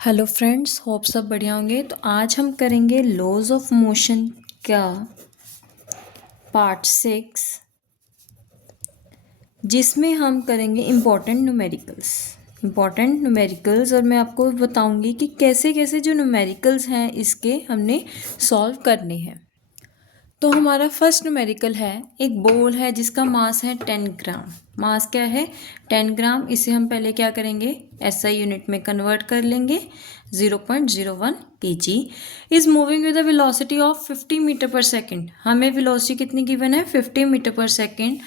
Hello friends, hope सब बढ़िया होंगे। तो आज हम करेंगे लॉज ऑफ मोशन का पार्ट 6, जिसमें हम करेंगे इम्पॉर्टेंट न्यूमेरिकल्स और मैं आपको बताऊंगी कि कैसे कैसे जो न्यूमेरिकल्स हैं इसके हमने सॉल्व करने हैं। तो हमारा फर्स्ट न्यूमेरिकल है, एक बॉल है जिसका मास है 10 ग्राम। मास क्या है? 10 ग्राम। इसे हम पहले क्या करेंगे, एसआई यूनिट में कन्वर्ट कर लेंगे। 0.01 kg is moving with the velocity of 50 metre per second. हमें वेलोसिटी कितनी गिवन है? 50 metre per second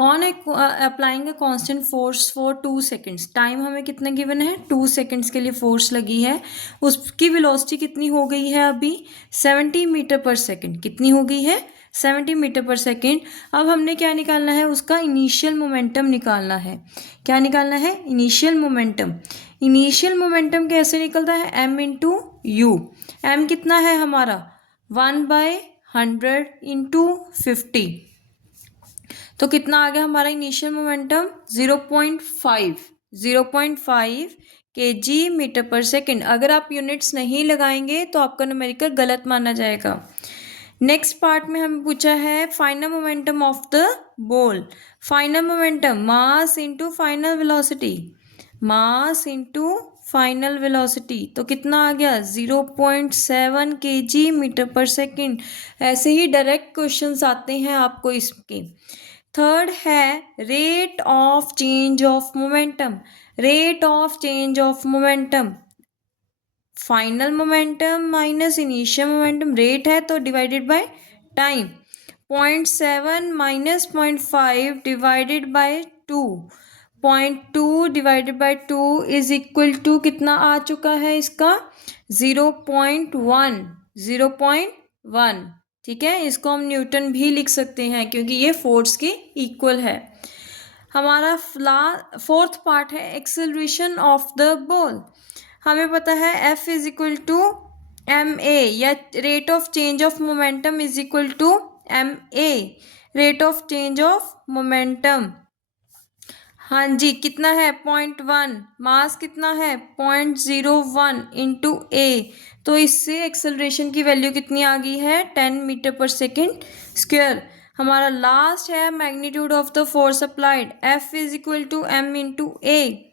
on applying a constant force for 2 seconds. Time हमें कितना गिवन है? 2 सेकेंड्स के लिए फोर्स लगी है। उसकी वेलोसिटी कितनी हो गई है अभी? 70 मीटर पर सेकेंड। कितनी हो गई है? 70 मीटर पर सेकेंड। अब हमने क्या निकालना है? उसका इनिशियल मोमेंटम निकालना है। क्या निकालना है? Initial momentum. इनिशियल मोमेंटम कैसे निकलता है? m into you. एम कितना है हमारा? 1/100 इंटू 50। तो कितना आ गया हमारा initial momentum? 0.5 kg metre per second. अगर आप यूनिट्स नहीं लगाएंगे तो आपका न्यूमेरिकल गलत माना जाएगा। नेक्स्ट पार्ट में हमें पूछा है final momentum of the ball. Final momentum mass into final velocity. Mass into final velocity तो कितना आ गया? 0.7 kg मीटर पर सेकेंड। ऐसे ही डायरेक्ट क्वेश्चंस आते हैं आपको इसके। थर्ड है rate of change of momentum. Rate of change of momentum, final momentum minus initial momentum. Rate है तो divided by time. 0.7 minus 0.5 divided by 2। 0.2 divided by 2 is equal to कितना आ चुका है इसका? 0.1। 0.1। ठीक है, इसको हम न्यूटन भी लिख सकते हैं क्योंकि ये फोर्स के इक्वल है। हमारा फोर्थ पार्ट है एक्सेलरेशन ऑफ द बॉल। हमें पता है F is equal to m a, या rate of change of momentum is equal to m a, rate of change of momentum. हाँ जी, कितना है? 0.1। मास कितना है? 0.01 इंटू ए। तो इससे एक्सेलरेशन की वैल्यू कितनी आ गई है? 10 मीटर पर सेकेंड स्क्वायर। हमारा लास्ट है magnitude of the force applied. F is equal to m into a.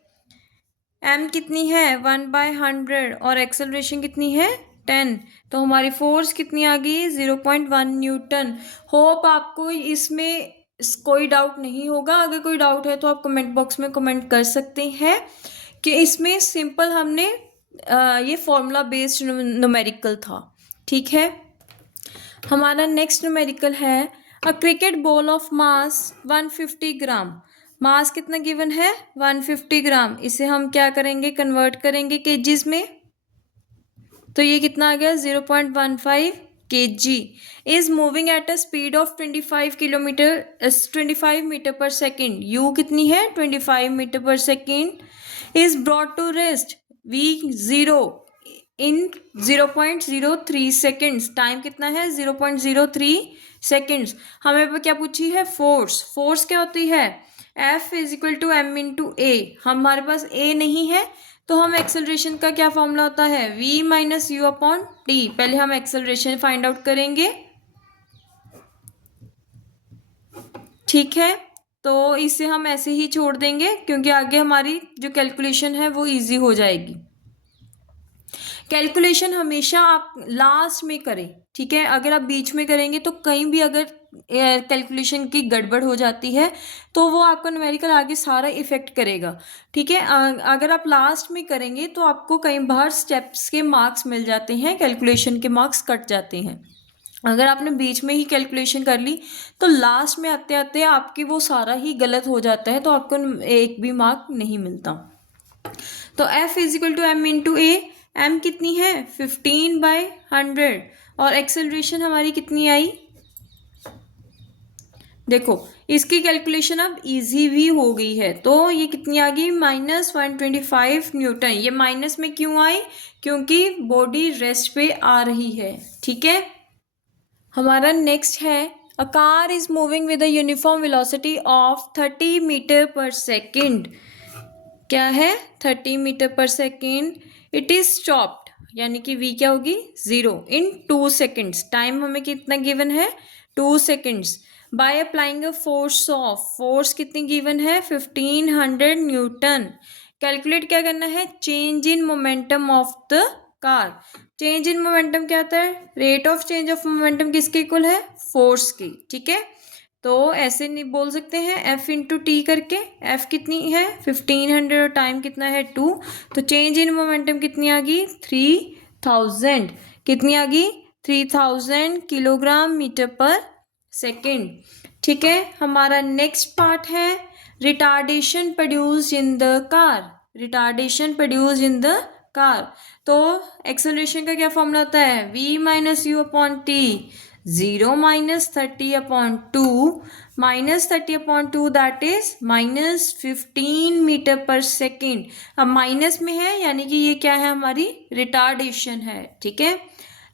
M कितनी है? 1/100 और एक्सेलरेशन कितनी है? 10। तो हमारी फोर्स कितनी आ गई? 0.1 न्यूटन। होप आपको इसमें कोई डाउट नहीं होगा। अगर कोई डाउट है तो आप कमेंट बॉक्स में कमेंट कर सकते हैं कि इसमें सिंपल हमने ये फॉर्मूला बेस्ड न्यूमेरिकल था। ठीक है, हमारा नेक्स्ट न्यूमेरिकल है अ क्रिकेट बॉल ऑफ मास 150 ग्राम। मास कितना गिवन है? 150 ग्राम। इसे हम क्या करेंगे? कन्वर्ट करेंगे केजीज में। तो ये कितना आ गया? 0.15 kg is moving at a speed of 25 metre per second. U कितनी है? 25 metre per second is brought to rest v0 in 0.03 seconds. Time कितना है? 0.03 सेकेंड्स। हमें क्या पूछी है? फोर्स। फोर्स क्या होती है? F is equal to m into a. हमारे पास ए नहीं है तो हम एक्सेलरेशन का क्या फॉर्मूला होता है? v minus u upon T. पहले हम एक्सेलरेशन फाइंड आउट करेंगे। ठीक है, तो इसे हम ऐसे ही छोड़ देंगे क्योंकि आगे हमारी जो कैलकुलेशन है वो इजी हो जाएगी। कैलकुलेशन हमेशा आप लास्ट में करें। ठीक है, अगर आप बीच में करेंगे तो कहीं भी अगर कैलकुलेशन की गड़बड़ हो जाती है तो वो आपका न्यूमेरिकल आगे सारा इफेक्ट करेगा। ठीक है, अगर आप लास्ट में करेंगे तो आपको कई बार स्टेप्स के मार्क्स मिल जाते हैं, कैलकुलेशन के मार्क्स कट जाते हैं। अगर आपने बीच में ही कैलकुलेशन कर ली तो लास्ट में आते आते आपकी वो सारा ही गलत हो जाता है, तो आपको एक भी मार्क नहीं मिलता। तो F is equal to m into a. M कितनी है? 15/100 और एक्सेलरेशन हमारी कितनी आई? देखो, इसकी कैलकुलेशन अब इजी भी हो गई है। तो ये कितनी आ गई? -125 न्यूटन। ये माइनस में क्यों आई? क्योंकि बॉडी रेस्ट पे आ रही है। ठीक है, हमारा नेक्स्ट है a car is moving with a uniform velocity of 30 metre per second. क्या है? 30 metre per second it is stopped, यानी कि v क्या होगी 0 इन 2 सेकेंड्स। टाइम हमें कितना गिवन है 2 seconds. By applying a force of, force कितनी गिवन है 1500 न्यूटन। कैलकुलेट क्या करना है change in momentum of the car. Change in momentum क्या आता है rate of change of momentum किसके इक्वल है फोर्स की। ठीक है, तो ऐसे नहीं बोल सकते हैं एफ इंटू टी करके। एफ कितनी है 1500 और टाइम कितना है 2, तो चेंज इन मोमेंटम कितनी आ गई 3000। कितनी आ गई 3000 किलोग्राम मीटर पर सेकेंड। ठीक है, हमारा नेक्स्ट पार्ट है retardation produce in the car. Retardation produce in the car, तो एक्सेलरेशन का क्या फॉर्मूला होता है v minus u upon t. 0 minus 30/2 minus 30/2 that is minus 15 metre per second. अब माइनस में है यानी कि ये क्या है हमारी रिटार्डेशन है। ठीक है,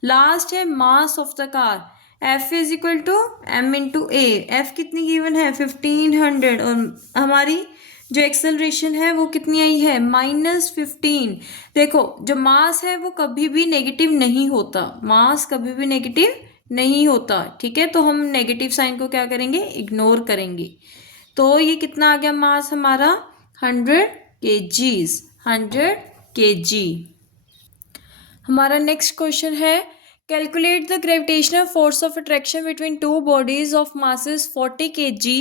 लास्ट है mass of the car. F is equal to m into a. F कितनी गिवन है 1500 और हमारी जो एक्सेलरेशन है वो कितनी आई है -15। देखो जो मास है वो कभी भी नेगेटिव नहीं होता, मास कभी भी नेगेटिव नहीं होता। ठीक है, तो हम नेगेटिव साइन को क्या करेंगे इग्नोर करेंगे। तो ये कितना आ गया मास हमारा 100 kgs, 100 kg। हमारा नेक्स्ट क्वेश्चन है calculate the gravitational force of attraction between two bodies of masses 40 kg।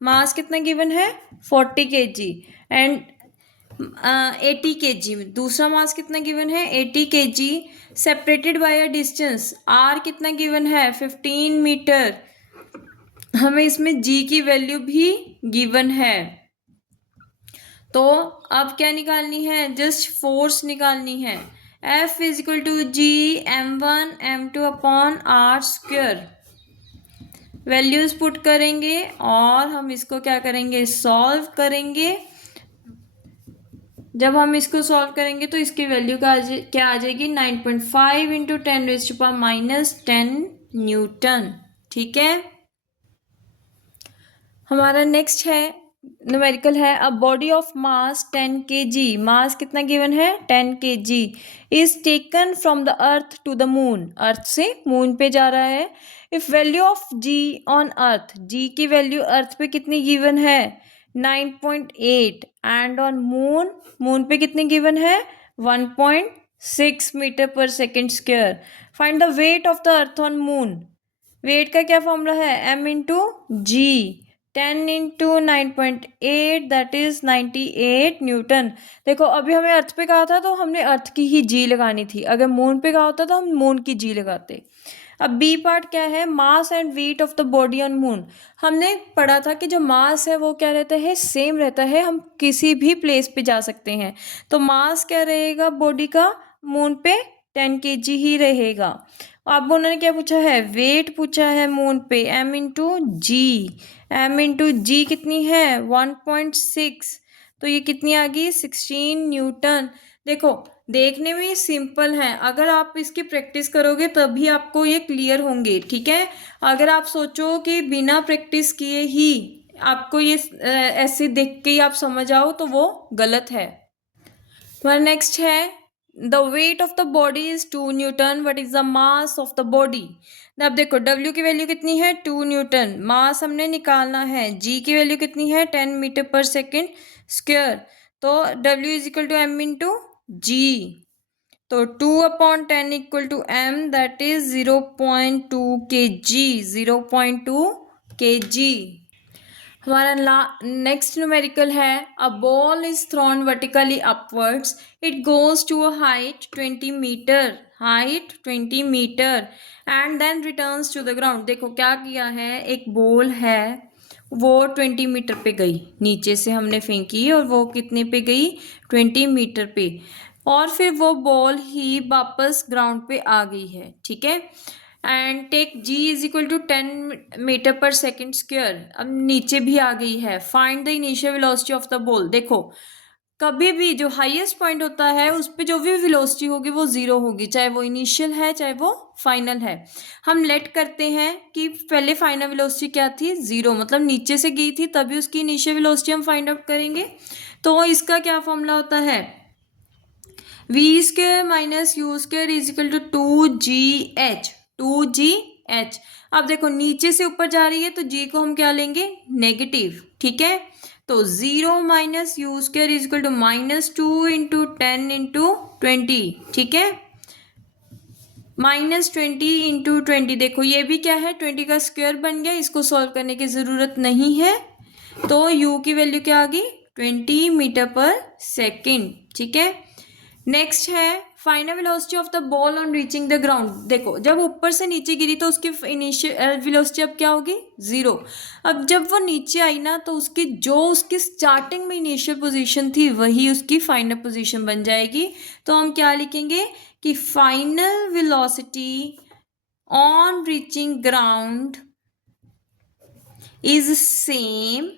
Mass कितना गिवन है 40 kg एंड 80 kg में दूसरा मास कितना गिवन है 80 kg separated by a distance r कितना गिवन है 15 मीटर। हमें इसमें g की वैल्यू भी गिवन है, तो अब क्या निकालनी है जस्ट फोर्स निकालनी है। F is equal to G m1 m2 upon r square. Values put करेंगे और हम इसको क्या करेंगे सॉल्व करेंगे। जब हम इसको सॉल्व करेंगे तो इसकी वैल्यू क्या आ जाएगी 9.5 इंटू 10⁻⁻10 न्यूटन। ठीक है, हमारा नेक्स्ट है न्यूमेरिकल है a body of mass 10 kg। Mass कितना गिवन है 10 kg is taken from the earth to the moon. Earth से मून पे जा रहा है। If value of g on earth, g की वैल्यू अर्थ पे कितनी गिवन है 9.8 एंड ऑन मून, मून पे कितनी गिवन है 1.6 metre per second square. Find the weight of the earth on moon. Weight का क्या फॉर्मूला है m इंटू जी। 10 इंटू 9.8 दैट इज 98 न्यूटन। देखो अभी हमें अर्थ पे कहा था तो हमने अर्थ की ही जी लगानी थी, अगर मून पे कहा होता तो हम मून की जी लगाते। अब बी पार्ट क्या है mass and wait of the body on moon. हमने पढ़ा था कि जो मास है वो क्या रहता है सेम रहता है, हम किसी भी प्लेस पे जा सकते हैं। तो मास क्या रहेगा बॉडी का मून पे 10 kg ही रहेगा। अब उन्होंने क्या पूछा है वेट पूछा है मून पे m इंटू जी। m इंटू जी कितनी है 1.6, तो ये कितनी आ गई 16 न्यूटन। देखो देखने में सिंपल है, अगर आप इसकी प्रैक्टिस करोगे तभी आपको ये क्लियर होंगे। ठीक है, अगर आप सोचो कि बिना प्रैक्टिस किए ही आपको ये ऐसे देख के ही आप समझ आओ तो वो गलत है। हमारा नेक्स्ट है the weight of the body is 2 Newton what is the mass of the body. अब देखो W की वैल्यू कितनी है 2 न्यूटन, मास हमने निकालना है, G की वैल्यू कितनी है 10 मीटर पर सेकेंड स्क्वायर, तो W is equal to m into g. तो 2/10 equal to m that is 0.2 kg, 0.2 kg। हमारा नेक्स्ट न्यूमेरिकल है a ball is thrown vertically upwards it goes to a height 20 metre, height 20 metre and then returns to the ground. देखो क्या किया है एक ball है वो 20 मीटर पे गई, नीचे से हमने फेंकी और वो कितने पे गई 20 मीटर पे, और फिर वो बॉल ही वापस ग्राउंड पे आ गई है। ठीक है, and take g is equal to 10 metre per second square. अब नीचे भी आ गई है। Find the initial velocity of the ball. देखो कभी भी जो हाईएस्ट पॉइंट होता है उस पर जो भी वेलोसिटी होगी वो जीरो होगी, चाहे वो इनिशियल है चाहे वो फाइनल है। हम लेट करते हैं कि पहले फाइनल वेलोसिटी क्या थी जीरो, मतलब नीचे से गई थी तभी उसकी इनिशियल वेलोसिटी हम फाइंड आउट करेंगे। तो इसका क्या फॉर्मूला होता है v square minus u square is equal to 2GH, 2GH। अब देखो नीचे से ऊपर जा रही है तो जी को हम क्या लेंगे, नेगेटिव, ठीक है। तो 0 minus u square is equal to -2 into 10 into 20, ठीक है। -20 इंटू 20, देखो ये भी क्या है, 20 का स्क्वायर बन गया, इसको सॉल्व करने की ज़रूरत नहीं है। तो u की वैल्यू क्या आ गई, 20 मीटर पर सेकेंड, ठीक है। नेक्स्ट है final velocity of the ball on reaching the ground. देखो जब ऊपर से नीचे गिरी तो उसकी इनिशियल वेलोसिटी अब क्या होगी, 0। अब जब वो नीचे आई ना तो उसकी स्टार्टिंग में इनिशियल पोजीशन थी वही उसकी फाइनल पोजीशन बन जाएगी। तो हम क्या लिखेंगे कि final velocity on reaching ground is same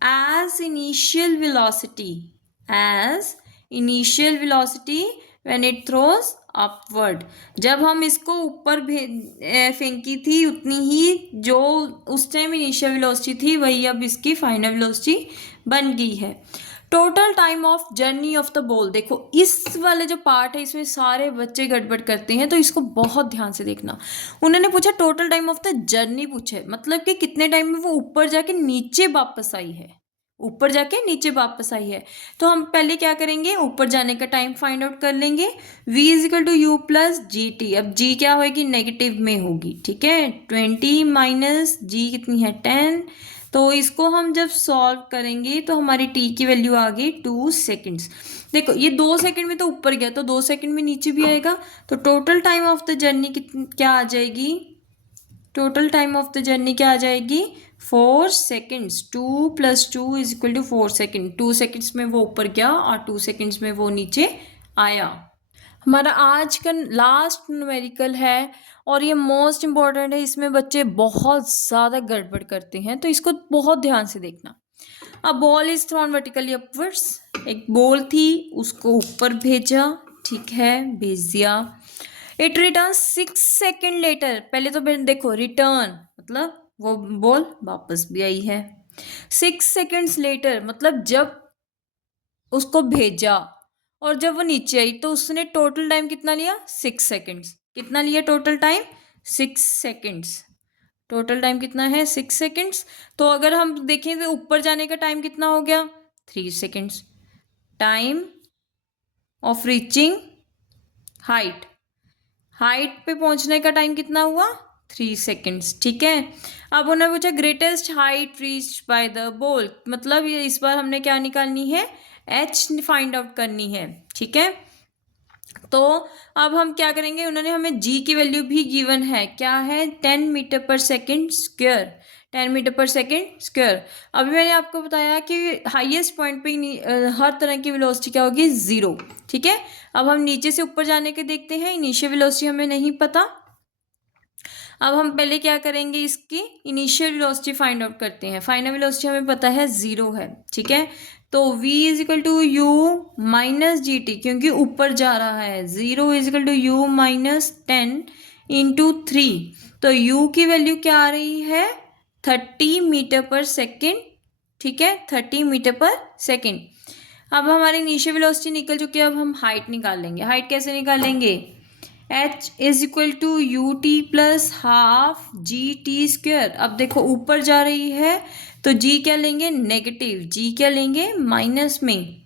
as initial velocity when it throws upward। जब हम इसको ऊपर फेंकी थी उतनी ही जो उस टाइम इनिशियल वेलोसिटी थी वही अब इसकी फाइनल वेलोसिटी बन गई है। Total time of journey of the ball, देखो इस वाले जो पार्ट है इसमें सारे बच्चे गड़बड़ करते हैं तो इसको बहुत ध्यान से देखना। उन्होंने पूछा total time of the journey पूछे, मतलब कि कितने टाइम में वो ऊपर जाके नीचे वापस आई है, ऊपर जाके नीचे वापस आई है। तो हम पहले क्या करेंगे, ऊपर जाने का टाइम फाइंड आउट कर लेंगे, v is equal to u plus g t. अब g क्या होगी, नेगेटिव में होगी, ठीक है। 20 माइनस जी कितनी है, 10। तो इसको हम जब सॉल्व करेंगे तो हमारी t की वैल्यू आ गई 2 सेकेंड्स। देखो ये 2 सेकेंड में तो ऊपर गया तो 2 सेकेंड में नीचे भी आएगा। तो total time of the journey क्या आ जाएगी, total time of the journey क्या आ जाएगी, 4 seconds. 2 + 2 is equal to 4 second. 2 seconds में वो ऊपर गया और 2 सेकेंड्स में वो नीचे आया। हमारा आज का लास्ट न्यूमेरिकल है और ये मोस्ट इम्पॉर्टेंट है, इसमें बच्चे बहुत ज़्यादा गड़बड़ करते हैं तो इसको बहुत ध्यान से देखना। अ ball is thrown vertically upwards, एक बॉल थी उसको ऊपर भेजा, ठीक है, भेज दिया। इट रिटर्न 6 सेकेंड लेटर, पहले तो देखो रिटर्न मतलब वो बॉल वापस भी आई है। 6 सेकेंड्स लेटर मतलब जब उसको भेजा और जब वो नीचे आई तो उसने टोटल टाइम कितना लिया, 6 सेकेंड्स। कितना लिया total time, 6 seconds. Total time कितना है, 6 सेकेंड्स। तो अगर हम देखें तो ऊपर जाने का टाइम कितना हो गया, 3 seconds. Time of reaching height, height पे पहुंचने का टाइम कितना हुआ, 3 सेकेंड्स, ठीक है। अब उन्होंने पूछा greatest height reached by the ball, मतलब ये इस बार हमने क्या निकालनी है, h फाइंड आउट करनी है, ठीक है। तो अब हम क्या करेंगे, उन्होंने हमें g की वैल्यू भी गिवन है, क्या है, 10 metre per second square, 10 metre per second square. अभी मैंने आपको बताया कि हाईएस्ट पॉइंट पे हर तरह की वेलोसिटी क्या होगी, 0, ठीक है। अब हम नीचे से ऊपर जाने के देखते हैं, इनिशियल वेलोसिटी हमें नहीं पता। अब हम पहले क्या करेंगे, इसकी इनिशियल वेलोसिटी फाइंड आउट करते हैं। फाइनल वेलोसिटी हमें पता है 0 है, ठीक है। तो v is equal to u minus g t, क्योंकि ऊपर जा रहा है, 0 is equal to u minus 10 into 3। तो u की वैल्यू क्या आ रही है, 30 मीटर पर सेकेंड, ठीक है, 30 मीटर पर सेकेंड। अब हमारी इनिशियल वेलोसिटी निकल चुकी है, अब हम हाइट निकाल लेंगे। हाइट कैसे निकालेंगे, h is equal to u t plus half g t square. अब देखो ऊपर जा रही है तो g क्या लेंगे, नेगेटिव, g क्या लेंगे, माइनस में।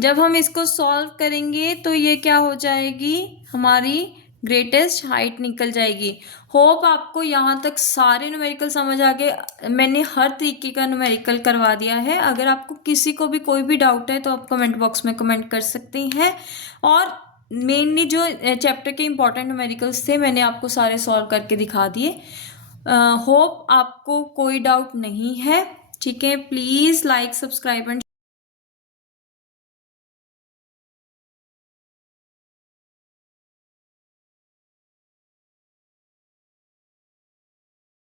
जब हम इसको सॉल्व करेंगे तो ये क्या हो जाएगी, हमारी ग्रेटेस्ट हाइट निकल जाएगी। होप आपको यहाँ तक सारे न्यूमेरिकल समझ आ गए। मैंने हर तरीके का न्यूमेरिकल करवा दिया है। अगर आपको किसी को भी कोई भी डाउट है तो आप कमेंट बॉक्स में कमेंट कर सकते हैं। और मेनली जो चैप्टर के इंपॉर्टेंट न्यूमेरिकल्स थे मैंने आपको सारे सॉल्व करके दिखा दिए। होप आपको कोई डाउट नहीं है, ठीक है। Please like, subscribe and